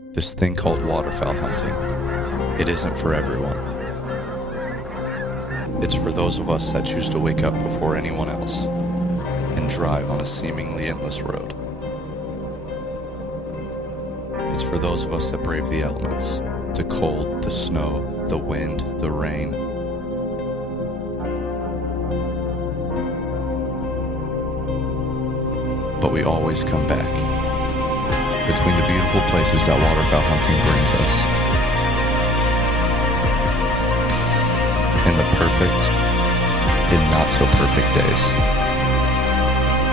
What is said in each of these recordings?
This thing called waterfowl hunting, it isn't for everyone. It's for those of us that choose to wake up before anyone else and drive on a seemingly endless road. It's for those of us that brave the elements, the cold, the snow, the wind, the rain. But we always come back. Between the beautiful places that waterfowl hunting brings us and the perfect and not so perfect days,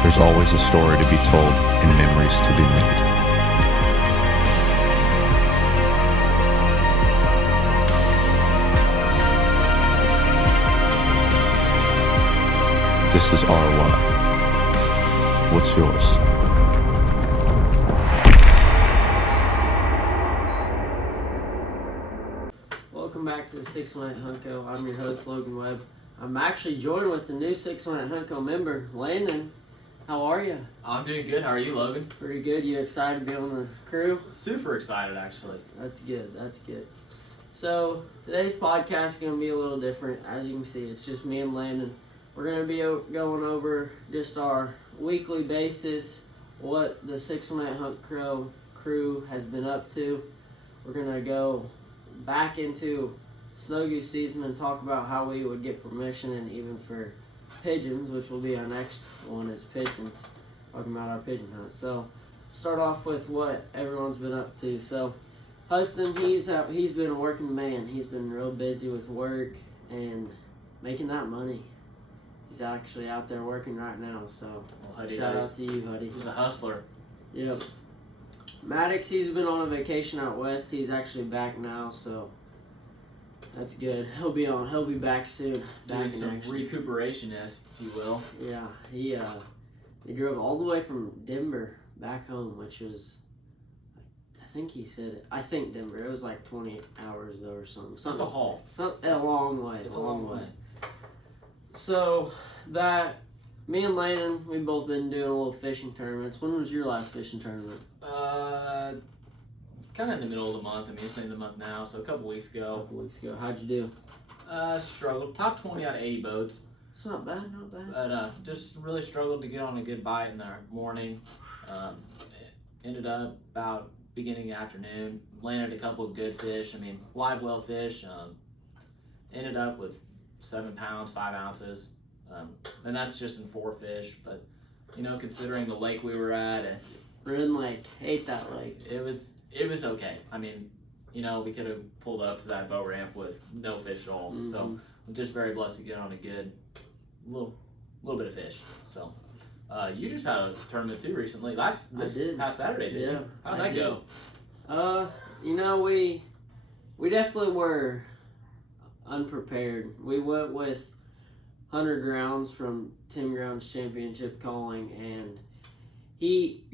there's always a story to be told and memories to be made. This is our why. What's yours? Welcome back to the 618 Hunko. I'm your host, Logan Webb. I'm actually joined with the new 618 Hunko member, Landon. How are you? I'm doing good. How are you, Logan? Pretty good. You excited to be on the crew? Super excited, actually. That's good. That's good. So, today's podcast is going to be a little different. As you can see, it's just me and Landon. We're going to be going over just our weekly basis, what the 618 Hunt crew has been up to. We're going to go back into snow goose season and talk about how we would get permission, and even for pigeons, which will be our next one, is pigeons, talking about our pigeon hunt. So start off with what everyone's been up to. So Hudson, he's been a working man. He's been real busy with work and making that money. He's actually out there working right now, so shout out to you, Huddy. He's a hustler. Yep. Maddox, he's been on a vacation out west. He's actually back now, so that's good. He'll be back soon. Doing some recuperation, as you will. Yeah, he drove all the way from Denver back home, which was, I think Denver. It was like 20 hours though, or something. That's a haul. A long way. It's a long way. So me and Landon, we've both been doing a little fishing tournaments. When was your last fishing tournament? Kind of in the middle of the month. I mean, it's the end of the month now, so a couple weeks ago. How'd you do? Struggled. Top 20 out of 80 boats. It's not bad. But just really struggled to get on a good bite in the morning. Ended up about beginning afternoon. Landed a couple of good fish. I mean, live well fish. Ended up with 7 pounds, 5 ounces. And that's just in 4 fish. But, considering the lake we were at, Rin Lake. Hate that lake. It was okay. I mean, we could have pulled up to that boat ramp with no fish at all. Mm-hmm. So I'm just very blessed to get on a good little bit of fish. So you just had a tournament too recently. Past Saturday, didn't you? How'd that go? We definitely were unprepared. We went with Hunter Grounds from Tim Grounds Championship Calling, and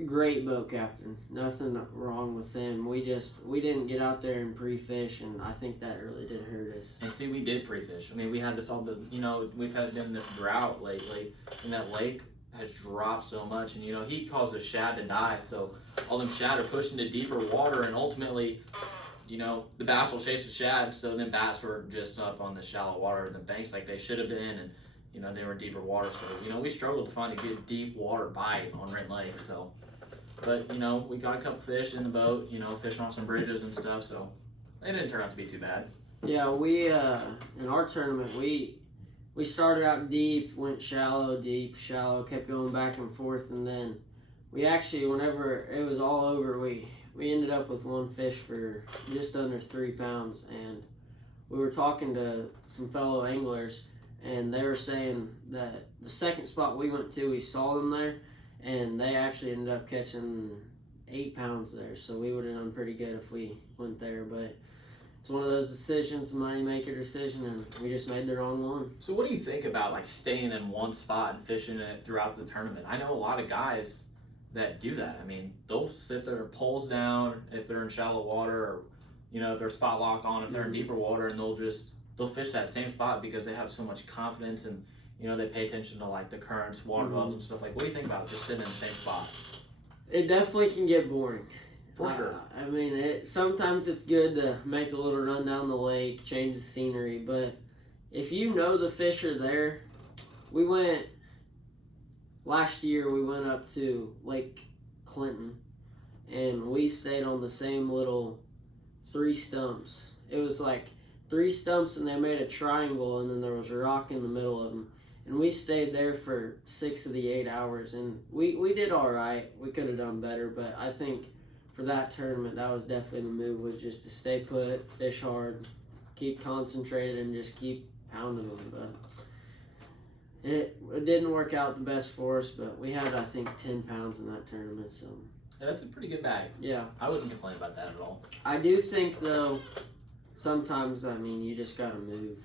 great boat captain. Nothing wrong with him. We didn't get out there and pre-fish, and I think that really did hurt us. And see, we did pre-fish. I mean, we had this we've been in this drought lately, and that lake has dropped so much, and he caused a shad to die, so all them shad are pushed into deeper water, and ultimately, the bass will chase the shad, so then bass were just up on the shallow water in the banks like they should have been, and they were in deeper water, so, we struggled to find a good deep water bite on Rent Lake, so. But, we got a couple fish in the boat, fishing off some bridges and stuff, so it didn't turn out to be too bad. Yeah, we, in our tournament, we started out deep, went shallow, deep, shallow, kept going back and forth, and then we actually, whenever it was all over, we ended up with one fish for just under 3 pounds, and we were talking to some fellow anglers, and they were saying that the second spot we went to, we saw them there, and they actually ended up catching 8 pounds there. So we would have done pretty good if we went there. But it's one of those decisions, money-maker decision, and we just made the wrong one. So what do you think about, staying in one spot and fishing it throughout the tournament? I know a lot of guys that do that. I mean, they'll sit their poles down if they're in shallow water, or, if they're spot locked on, if they're in deeper water, and they'll fish that same spot because they have so much confidence, and they pay attention to the currents, water levels and stuff. What do you think about just sitting in the same spot? It definitely can get boring. For sure. I mean, sometimes it's good to make a little run down the lake, change the scenery, but if you know the fish are there, last year we went up to Lake Clinton, and we stayed on the same little 3 stumps. It was like 3 stumps, and they made a triangle, and then there was a rock in the middle of them. And we stayed there for 6 of the 8 hours, and we did all right. We could have done better, but I think for that tournament, that was definitely the move, was just to stay put, fish hard, keep concentrated, and just keep pounding them. But it didn't work out the best for us, but we had, I think, 10 pounds in that tournament. So Yeah, that's a pretty good bag. Yeah. I wouldn't complain about that at all. I do think, though, sometimes, I mean, you just got to move.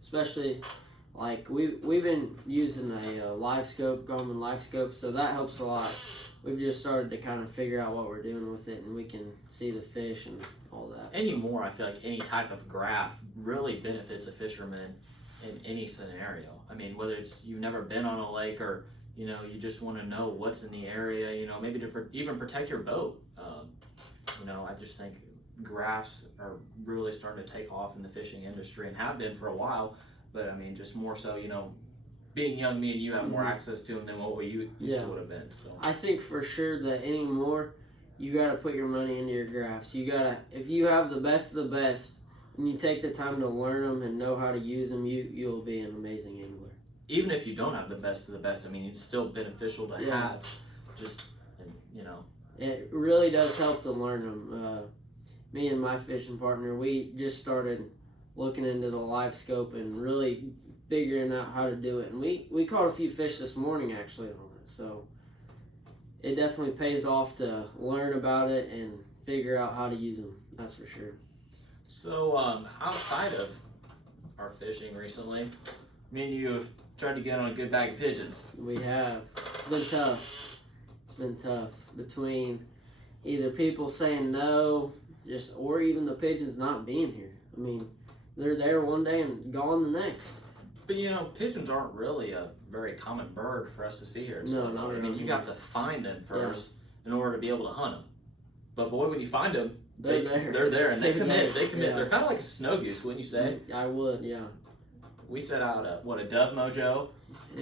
Especially, like, we've been using a live scope, Garmin live scope, so that helps a lot. We've just started to kind of figure out what we're doing with it, and we can see the fish and all that. Anymore, I feel like any type of graph really benefits a fisherman in any scenario. I mean, whether it's you've never been on a lake, or you just want to know what's in the area, maybe to even protect your boat. I just think graphs are really starting to take off in the fishing industry, and have been for a while. But I mean, just more so, being young, me and you have more access to them than what we used to would have been. So I think for sure that anymore, you got to put your money into your graphs. You gotta, if you have the best of the best, and you take the time to learn them and know how to use them, you'll be an amazing angler. Even if you don't have the best of the best, I mean, it's still beneficial to have. It really does help to learn them. Me and my fishing partner, we just started looking into the live scope and really figuring out how to do it. And we caught a few fish this morning actually on it. So it definitely pays off to learn about it and figure out how to use them. That's for sure. So outside of our fishing recently, me and you have tried to get on a good bag of pigeons. We have. It's been tough. It's been tough between either people saying no, or even the pigeons not being here. I mean, they're there one day and gone the next. But pigeons aren't really a very common bird for us to see here. No, not really. I mean, you have to find them first in order to be able to hunt them. But boy, when you find them, they're there. They're there, and they commit. They commit. Yeah. They're kind of like a snow goose, wouldn't you say? I would, yeah. We set out a Dove Mojo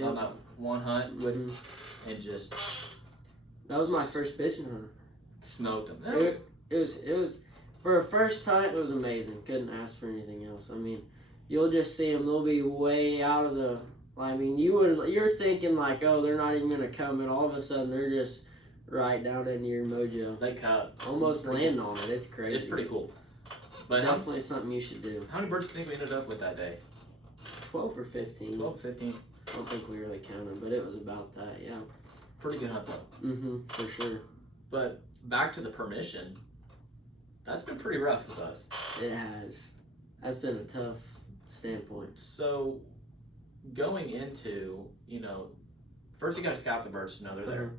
on that one hunt, and just that was my first pigeon hunt. Smoked them. It was for a first hunt. It was amazing. Couldn't ask for anything else. I mean, you'll just see them. They'll be way out of the. I mean, you're thinking like, oh, they're not even gonna come, and all of a sudden they're just right down into your mojo. They cut. Almost land on it. It's crazy. It's pretty cool. But definitely something you should do. How many birds do you think we ended up with that day? 12 or 15. 12, 15. I don't think we really counted, but it was about that, yeah. Pretty good hunt though. For sure. But back to the permission, that's been pretty rough with us. It has. That's been a tough standpoint. So going into, first you got to scout the birds to know they're there.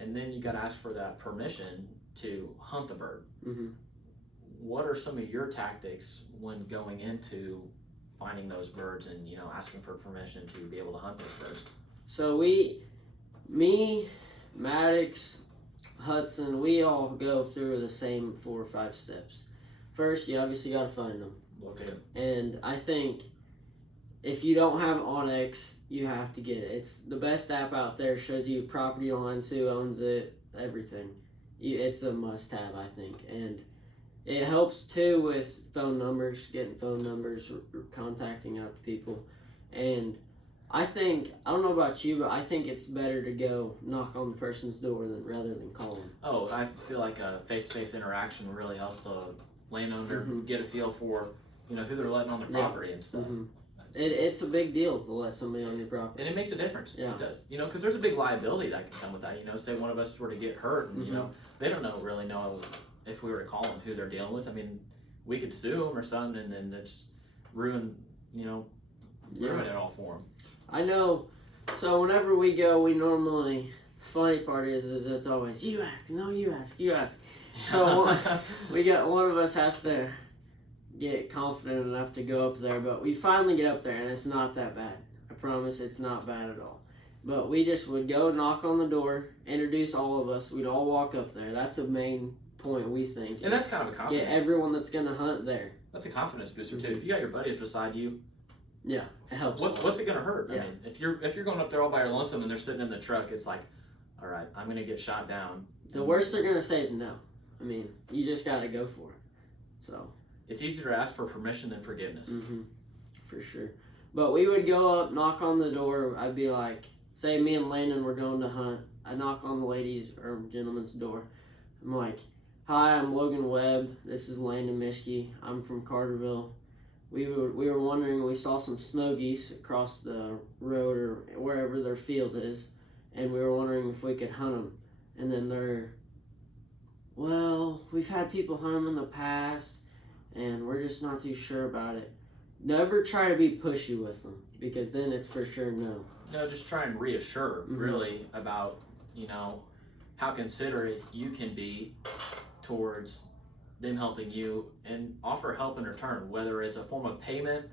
And then you got to ask for that permission to hunt the bird. What are some of your tactics when going into finding those birds and asking for permission to be able to hunt those birds? So me, Maddox, Hudson, we all go through the same 4 or 5 steps. First, you obviously got to find them. Okay. And I think if you don't have Onyx, you have to get it. It's the best app out there. Shows you property lines, who owns it, everything. It's a must-have, I think. And it helps, too, with phone numbers, getting phone numbers, contacting out to people. And I don't know about you, but I think it's better to go knock on the person's door rather than call them. Oh, I feel like a face-to-face interaction really helps a landowner get a feel for, who they're letting on the property and stuff. It's a big deal to let somebody on your property. And it makes a difference. Yeah. It does. Because there's a big liability that can come with that. Say one of us were to get hurt and, they don't really know if we were to call them who they're dealing with. I mean, we could sue them or something and then it's ruin it all for them. I know. So whenever we go, we normally, the funny part is it's always, you ask, no, you ask. So one of us has to get confident enough to go up there, but we finally get up there and it's not that bad. I promise it's not bad at all. But we just would go knock on the door, introduce all of us. We'd all walk up there. That's a main point, we think. And that's kind of a confidence. Get everyone that's going to hunt there. That's a confidence booster too. If you got your buddies beside you, yeah, it helps. What's it going to hurt? Yeah. I mean, if you're going up there all by your lonesome and they're sitting in the truck, it's like, all right, I'm going to get shot down. The worst they're going to say is no. I mean, you just got to go for it. So it's easier to ask for permission than forgiveness. For sure. But we would go up, knock on the door. I'd be like, say me and Landon were going to hunt. I knock on the ladies or gentleman's door. I'm like, hi, I'm Logan Webb. This is Landon Mischke. I'm from Carterville. We were wondering, we saw some snow geese across the road or wherever their field is, and we were wondering if we could hunt them. And then they're, well, we've had people hunt them in the past, and we're just not too sure about it. Never try to be pushy with them, because then it's for sure no. No, just try and reassure, really, about, how considerate you can be towards them helping you and offer help in return, whether it's a form of payment,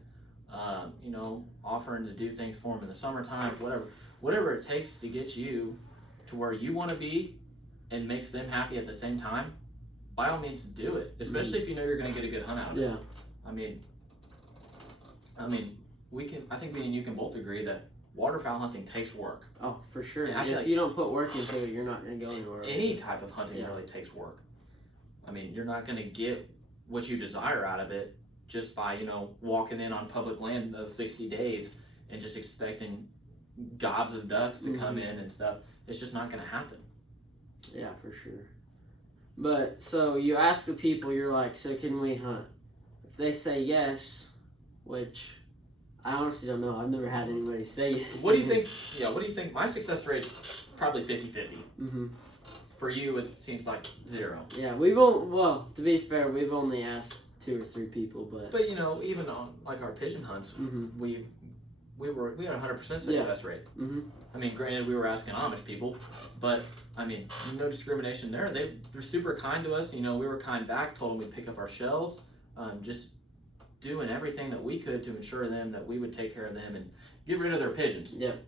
offering to do things for them in the summertime, whatever it takes to get you to where you want to be and makes them happy at the same time. By all means, do it, especially if you know you're going to get a good hunt out of it. Yeah. I mean, I think me and you can both agree that waterfowl hunting takes work. Oh, for sure. Yeah, if you don't put work into it, you're not going to go anywhere. Any type of hunting really takes work. I mean, you're not going to get what you desire out of it just by, walking in on public land those 60 days and just expecting gobs of ducks to come in and stuff. It's just not going to happen. Yeah, for sure. But, so you ask the people, you're like, so can we hunt? If they say yes, which I honestly don't know. I've never had anybody say yes. What do you think? Yeah, what do you think? My success rate probably 50-50. For you, it seems like 0. Yeah, to be fair, we've only asked 2 or 3 people, but even on like our pigeon hunts, we had a 100% success rate. I mean, granted, we were asking Amish people, but I mean, no discrimination there. They're super kind to us. We were kind back. Told them we'd pick up our shells, just doing everything that we could to ensure them that we would take care of them and get rid of their pigeons. Yep,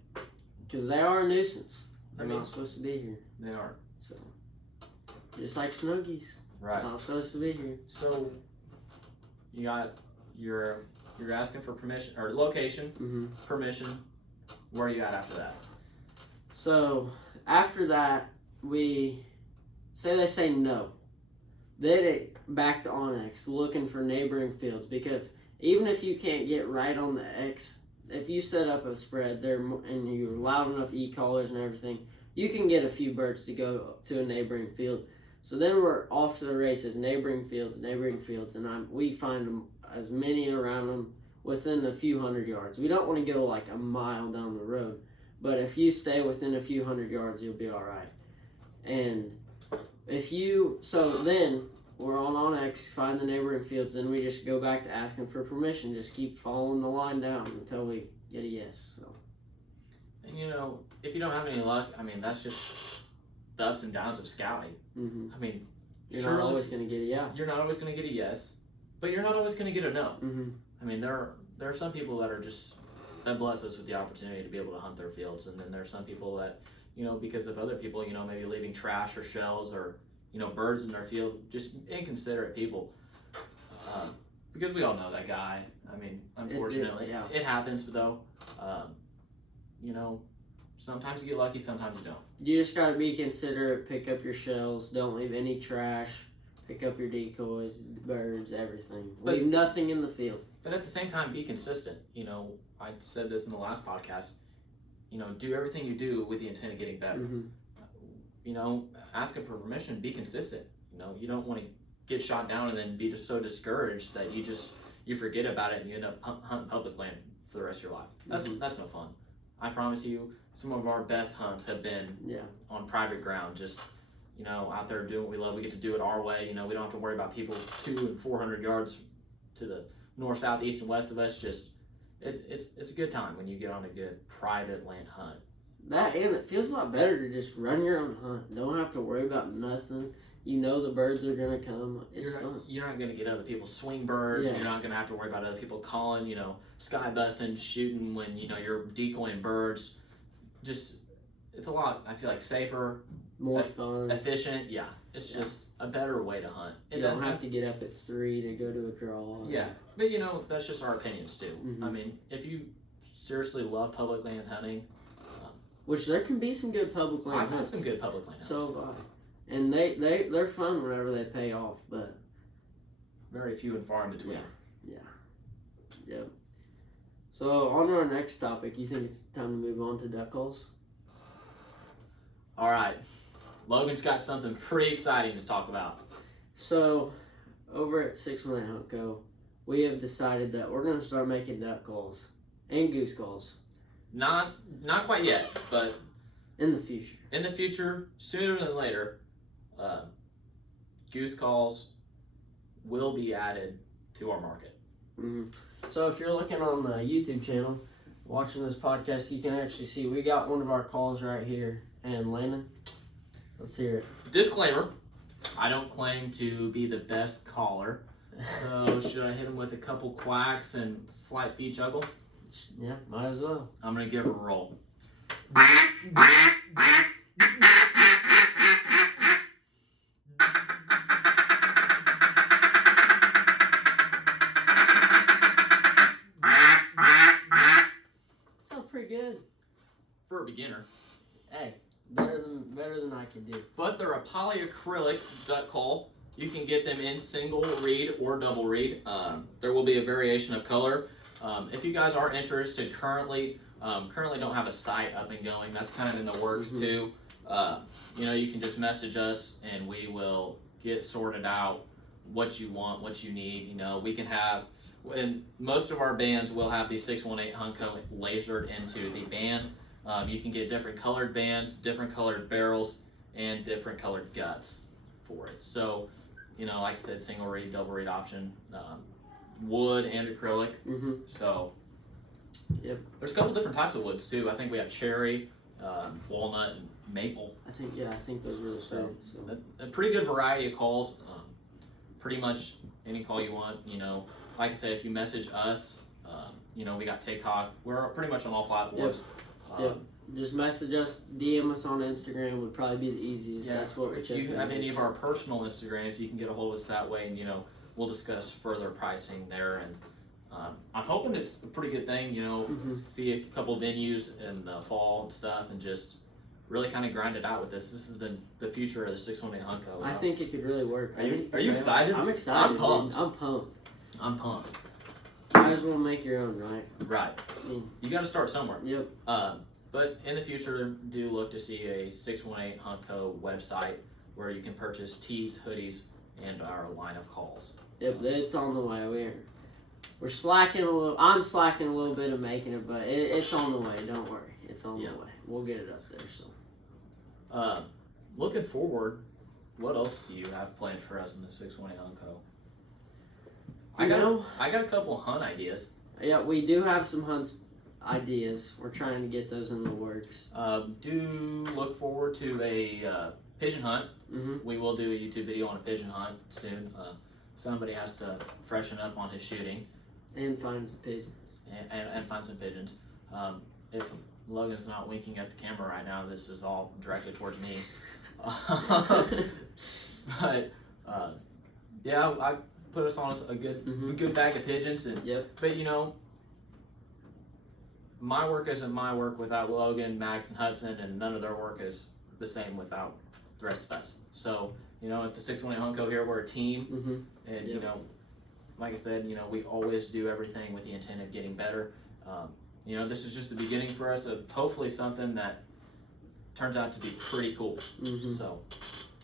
because they are a nuisance. They're not supposed to be here. They aren't. So, just like snow geese. Right. Not supposed to be here. So, you're asking for permission or location, permission. Where are you at after that? So after that, we they say no. Then back to Onyx, looking for neighboring fields, because even if you can't get right on the X, if you set up a spread there and you're loud enough e-collars and everything, you can get a few birds to go to a neighboring field. So then we're off to the races, neighboring fields, and we find them, as many around them within a few hundred yards. We don't want to go like a mile down the road, but if you stay within a few hundred yards, you'll be all right. And then we're on Onyx, find the neighboring fields, and we just go back to asking for permission. Just keep following the line down until we get a yes. So. And if you don't have any luck, I mean, that's just the ups and downs of scouting. I mean, you're not always going to get a yeah. You're not always going to get a yes, but you're not always going to get a no. I mean, there are some people that are just, that bless us with the opportunity to be able to hunt their fields, and then there are some people that, because of other people, maybe leaving trash or shells or, birds in their field, just inconsiderate people. Because we all know that guy. I mean, unfortunately, it happens, though. Sometimes you get lucky, sometimes you don't. You just got to be considerate, pick up your shells, don't leave any trash, pick up your decoys, birds, everything. Leave nothing in the field. But at the same time, be consistent. I said this in the last podcast. Do everything you do with the intent of getting better. Asking for permission, be consistent. You don't want to get shot down and then be just so discouraged that you forget about it and you end up hunting public land for the rest of your life. That's no fun. I promise you, some of our best hunts have been on private ground, just out there doing what we love. We get to do it our way. We don't have to worry about people 200 and 400 yards to the north, south, east, and west of us. Just it's a good time when you get on a good private land hunt. That, and it feels a lot better to just run your own hunt. Don't have to worry about nothing. The birds are gonna come. It's fun. You're not gonna get other people's swing birds. Yeah. You're not gonna have to worry about other people calling. Sky busting, shooting when you're decoying birds. it's a lot, I feel like, safer, More fun. efficient. Yeah, it's just a better way to hunt. You don't have to get up at 3 to go to a draw. Yeah, but that's just our opinions too. Mm-hmm. I mean, if you seriously love public land hunting, which there can be some good public land I've hunts. had some good public land hunts. So, and they're fun whenever they pay off, but very few and far in between. Yep. So on to our next topic. You think it's time to move on to duck calls? All right, Logan's got something pretty exciting to talk about. So, over at 618 Hunt Co., we have decided that we're going to start making duck calls and goose calls. Not quite yet, but in the future. In the future, sooner than later, goose calls will be added to our market. Mm-hmm. So if you're looking on the YouTube channel, watching this podcast, you can actually see we got one of our calls right here. And Landon, let's hear it. Disclaimer, I don't claim to be the best caller. So should I hit him with a couple quacks and slight feet juggle? Yeah, might as well. I'm going to give it a roll. Sounds pretty good. For a beginner. Hey, better than I can do. But they're a polyacrylic duck call. You can get them in single reed or double reed. There will be a variation of color. If you guys are interested, currently don't have a site up and going. That's kind of in the works too. You can just message us and we will get sorted out what you want, what you need. We can have, and most of our bands will have the 618 Hunt Co. lasered into the band. You can get different colored bands, different colored barrels, and different colored guts for it. So, like I said, single reed, double reed option, wood and acrylic. Mm-hmm. So, yep. There's a couple different types of woods too. I think we have cherry, walnut, and maple. I think those really so. A pretty good variety of calls. Pretty much any call you want. Like I said, if you message us, we got TikTok. We're pretty much on all platforms. Yep. Just message us, DM us on Instagram would probably be the easiest. Yeah. That's what we're checking. If you have any of our personal Instagrams, you can get a hold of us that way, and we'll discuss further pricing there. And I'm hoping it's a pretty good thing. See a couple venues in the fall and stuff, and just really kind of grind it out with this. This is the future of the 618 Hunt Co. I think it could really work. Are you excited? I'm excited. I'm pumped. Dude. I'm pumped. You might as well make your own, right? Right. You got to start somewhere. Yep. But in the future, do look to see a 618 Hunt Co. website where you can purchase tees, hoodies, and our line of calls. Yep, it's on the way. We're slacking a little. I'm slacking a little bit of making it, but it's on the way. Don't worry, it's on the way. We'll get it up there. So, looking forward, what else do you have planned for us in the 618 Hunt Co.? I got a couple hunt ideas. Yeah, we do have some hunts ideas. We're trying to get those in the works. Do look forward to a pigeon hunt. Mm-hmm. We will do a YouTube video on a pigeon hunt soon. Somebody has to freshen up on his shooting. And find some pigeons. And find some pigeons. If Logan's not winking at the camera right now, this is all directed towards me. But I put us on a good bag of pigeons. And But my work isn't my work without Logan, Max, and Hudson, and none of their work is the same without the rest of us. So, at the 618 Hunt Co. here, we're a team, and like I said, we always do everything with the intent of getting better. This is just the beginning for us of hopefully something that turns out to be pretty cool. So,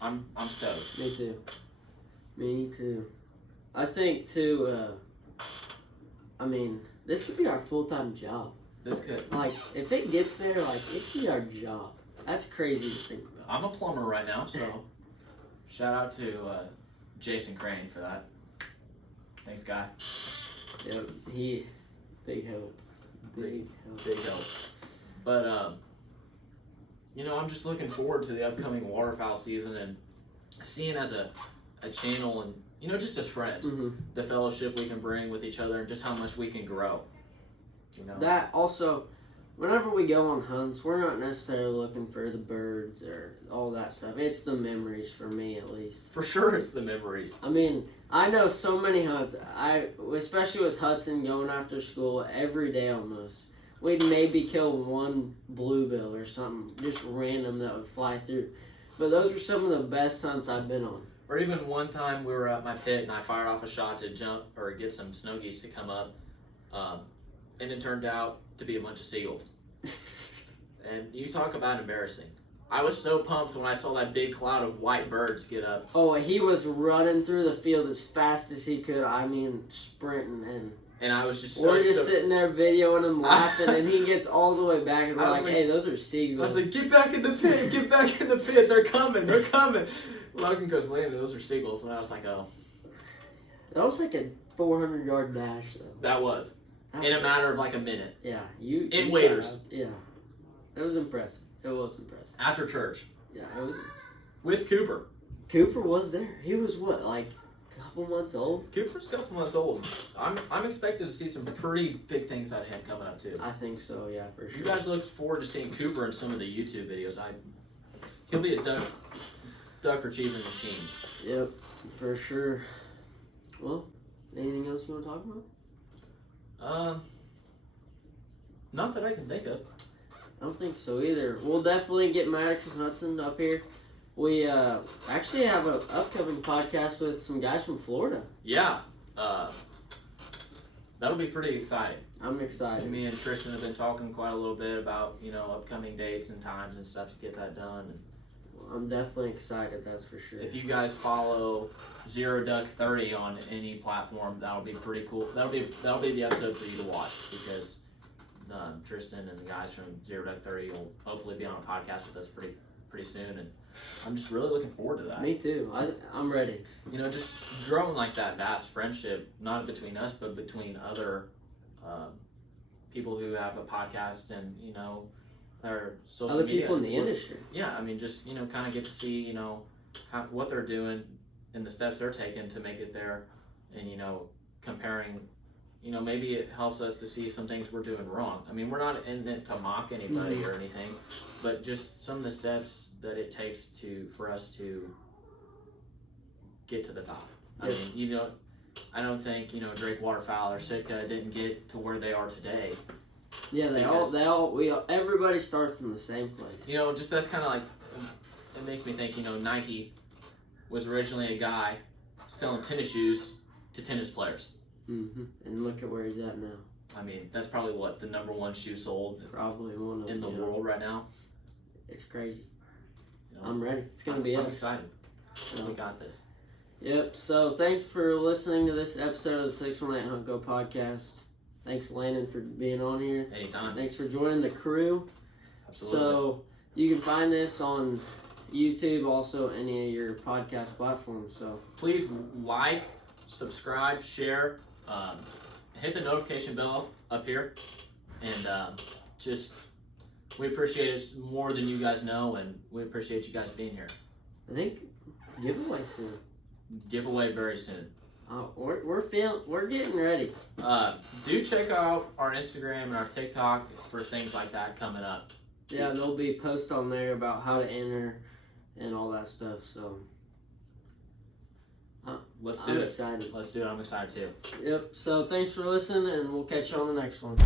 I'm stoked. Me too. I think too. This could be our full-time job. This could. If it gets there, it could be our job. That's crazy to think about. I'm a plumber right now, so shout out to Jason Crane for that. Thanks, guy. Yep, big help. Big help. But I'm just looking forward to the upcoming waterfowl season and seeing as a channel and just as friends, the fellowship we can bring with each other and just how much we can grow. That also, whenever we go on hunts, we're not necessarily looking for the birds or all that stuff. It's the memories for me, at least. For sure, it's the memories. I mean, I know so many hunts. Especially with Hudson going after school every day almost. We'd maybe kill one bluebill or something, just random that would fly through. But those were some of the best hunts I've been on. Or even one time we were at my pit and I fired off a shot to jump or get some snow geese to come up, and it turned out to be a bunch of seagulls. And you talk about embarrassing. I was so pumped when I saw that big cloud of white birds get up. Oh, he was running through the field as fast as he could. I mean, sprinting and I was just so we're just sitting there videoing him laughing, and he gets all the way back, and we're like, hey, those are I seagulls. was like, get back in the pit, get back in the pit, they're coming. Logan goes, Landon, those are seagulls. And I was like, oh. That was like a 400-yard dash, though. That was. In a matter of like a minute. Yeah. In waders. Yeah. It was impressive. It was impressive. After church. Yeah, it was. With Cooper. Cooper was there. He was what, like a couple months old? Cooper's a couple months old. I'm expected to see some pretty big things out of him coming up too. I think so, yeah, for sure. You guys look forward to seeing Cooper in some of the YouTube videos. He'll be a duck retrieving machine. Yep, for sure. Well, anything else you want to talk about? Not that I can think of. I don't think so either. We'll definitely get Maddox and Hudson up here. We actually have an upcoming podcast with some guys from Florida. Yeah. That'll be pretty exciting. I'm excited. Me and Tristan have been talking quite a little bit about, upcoming dates and times and stuff to get that done. And I'm definitely excited, that's for sure. if you guys follow Zero Duck 30 on any platform, that'll be pretty cool. That'll be the episode for you to watch, because Tristan and the guys from Zero Duck 30 will hopefully be on a podcast with us pretty soon, and I'm just really looking forward to that. Me too. I'm ready. Just growing like that vast friendship, not between us, but between other people who have a podcast and, or social Other media. people in the industry. Yeah, I mean, just, kind of get to see, what they're doing and the steps they're taking to make it there, and, comparing, maybe it helps us to see some things we're doing wrong. I mean, we're not in it to mock anybody or anything, but just some of the steps that it takes for us to get to the top. I mean, I don't think, Drake Waterfowl or Sitka didn't get to where they are today. Yeah, everybody starts in the same place. Just that's kind of like, it makes me think, Nike was originally a guy selling tennis shoes to tennis players. Mm-hmm. And look at where he's at now. I mean, that's probably the number one shoe sold probably one of in the world right now. It's crazy. I'm ready. It's going to be I'm us. excited. We got this. Yep. So thanks for listening to this episode of the 618 Hunt Go podcast. Thanks, Landon, for being on here. Anytime. Thanks for joining the crew. Absolutely. So you can find this on YouTube, also any of your podcast platforms. So please like, subscribe, share, hit the notification bell up here, and we appreciate it more than you guys know, and we appreciate you guys being here. I think giveaway soon. Giveaway very soon. We're getting ready. Do check out our Instagram and our TikTok for things like that coming up. Yeah, there'll be posts on there about how to enter and all that stuff. So let's do it. I'm excited. Let's do it. I'm excited too. Yep. So thanks for listening, and we'll catch you on the next one.